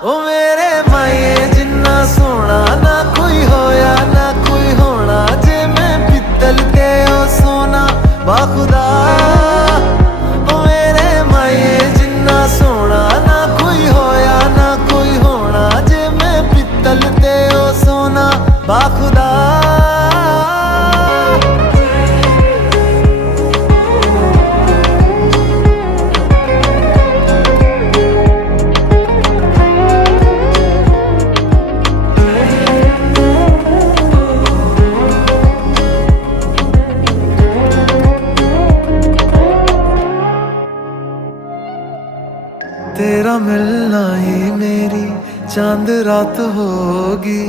ओ मेरे माए जिन्ना सोना ना कोई होया ना कोई होना, जे मैं पित्तल ते ओ सोना बाखुदा। ओ मेरे माए जिन्ना सोना ना कोई होया ना कोई होना, जे मैं पित्तल ते ओ सोना बाखुदा। तेरा मिलना ही मेरी चांद रात होगी।